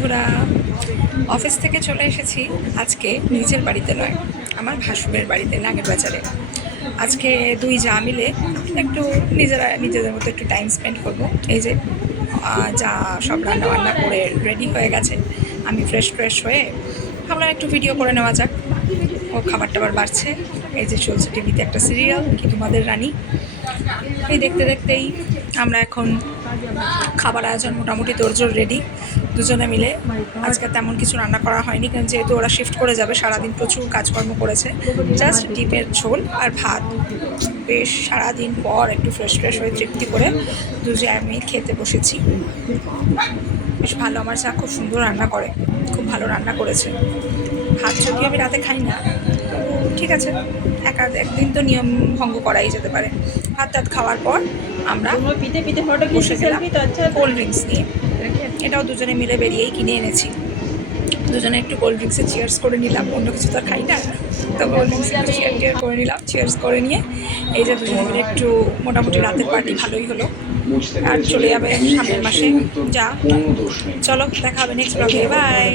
বন্ধুরা, অফিস থেকে চলে এসেছি আজকে নিজের বাড়িতে নয়, আমার ভাসুরের বাড়িতে নাগের বাজারে। আজকে দুই যা মিলে একটু নিজেদের মতো একটু টাইম স্পেন্ড করবো। এই যে যা সব রান্না বান্না করে রেডি হয়ে গেছে, আমি ফ্রেশ হয়ে ভাবলাম একটু ভিডিও করে নেওয়া যাক। ও খাবার টাবার বাড়ছে, এই যে চলছে টিভিতে একটা সিরিয়াল কি তোমাদের রানী। এই দেখতে দেখতেই আমরা এখন খাবার আয়োজন মোটামুটি তোড়জোড় রেডি দুজনে মিলে। আজকে তেমন কিছু রান্না করা হয়নি, কারণ যেহেতু ওরা শিফট করে যাবে, সারাদিন প্রচুর কাজকর্ম করেছে। জাস্ট ডিমের ঝোল আর ভাত, বেশ সারাদিন পর একটু ফ্রেশ হয়ে তৃপ্তি করে দুজনে আমি খেতে বসেছি। বেশ ভালো, আমার চা খুব সুন্দর রান্না করে, খুব ভালো রান্না করেছে। ভাত যদিও আমি রাতে খাই না, ঠিক আছে, একদিন তো নিয়ম ভঙ্গ করাই যেতে পারে। ভাত টাত খাওয়ার পর আমরা বসে গেলাম কোল্ড ড্রিঙ্কস নিয়ে। এটাও দুজনে মিলে বেরিয়েই কিনে এনেছি। দুজনে একটু কোল্ড ড্রিঙ্কসে চিয়ার্স করে নিলাম, অন্য কিছু তো আর খাই না, তো কোল্ড ড্রিঙ্কসে একটু চিয়ার করে নিলাম। চিয়ার্স করে নিয়ে এই যে দুজনে মিলে একটু মোটামুটি রাতের পার্টি ভালোই হলো। আর চলে যাবে সামনের মাসে। যা, চলো দেখা হবে নেক্সট ব্লগে, বাই।